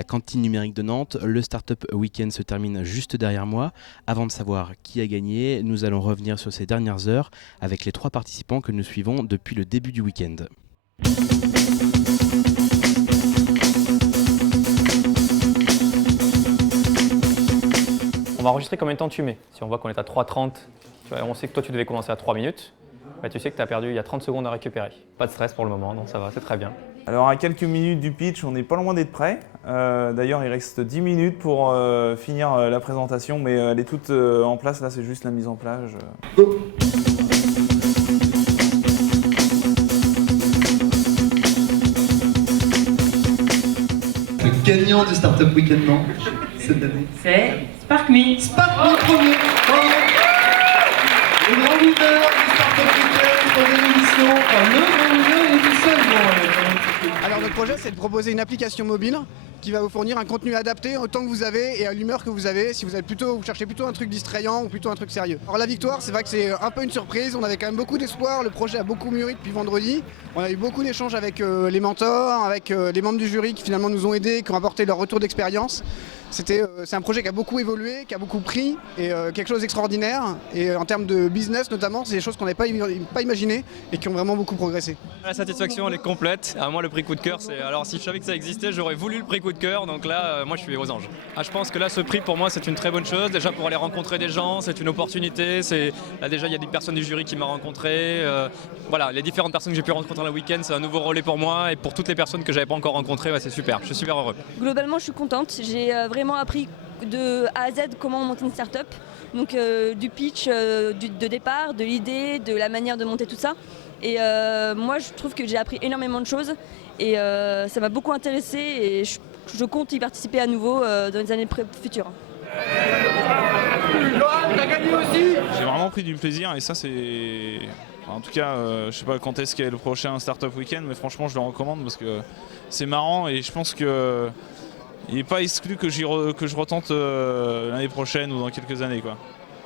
la cantine numérique de Nantes. Le Startup Weekend se termine juste derrière moi. Avant de savoir qui a gagné, nous allons revenir sur ces dernières heures avec les 3 participants que nous suivons depuis le début du week-end. On va enregistrer combien de temps tu mets. Si on voit qu'on est à 3,30, on sait que toi tu devais commencer à 3 minutes, bah, tu sais que tu as perdu il y a 30 secondes à récupérer. Pas de stress pour le moment, donc ça va, c'est très bien. Alors à quelques minutes du pitch, on n'est pas loin d'être prêt. D'ailleurs, il reste 10 minutes pour finir la présentation, mais elle est toute en place, là c'est juste la mise en plage. Le gagnant du Startup Weekend Nantes cette année, c'est SparkMe. SparkMe premier. Bravo. Le grand leader du Startup Weekend, troisième édition. Le grand leader est tout seul. Alors notre projet, c'est de proposer une application mobile qui va vous fournir un contenu adapté au temps que vous avez et à l'humeur que vous avez, si vous cherchez plutôt un truc distrayant ou plutôt un truc sérieux. Alors la victoire, c'est vrai que c'est un peu une surprise, on avait quand même beaucoup d'espoir, le projet a beaucoup mûri depuis vendredi. On a eu beaucoup d'échanges avec les mentors, avec les membres du jury qui finalement nous ont aidés, qui ont apporté leur retour d'expérience. C'est un projet qui a beaucoup évolué, qui a beaucoup pris, et quelque chose d'extraordinaire. Et en termes de business notamment, c'est des choses qu'on n'avait pas imaginées et qui ont vraiment beaucoup progressé. La satisfaction elle est complète. Moi le prix coup de cœur, c'est alors si je savais que ça existait, j'aurais voulu le prix coup de cœur. Donc là, moi je suis aux anges. Je pense que là ce prix pour moi c'est une très bonne chose. Déjà pour aller rencontrer des gens, c'est une opportunité. Là déjà il y a des personnes du jury qui m'ont rencontré. Voilà, les différentes personnes que j'ai pu rencontrer le week-end, c'est un nouveau relais pour moi et pour toutes les personnes que j'avais pas encore rencontrées, c'est super. Je suis super heureux. Globalement, je suis contente. J'ai vraiment appris de A à Z comment monter une start-up. Donc du pitch, de départ, de l'idée, de la manière de monter tout ça. Et moi, je trouve que j'ai appris énormément de choses et ça m'a beaucoup intéressée et je compte y participer à nouveau dans les années futures. J'ai vraiment pris du plaisir et ça c'est... En tout cas, je sais pas quand est-ce qu'est le prochain Startup Weekend, mais franchement je le recommande parce que c'est marrant et je pense que il n'est pas exclu que je retente l'année prochaine ou dans quelques années, quoi.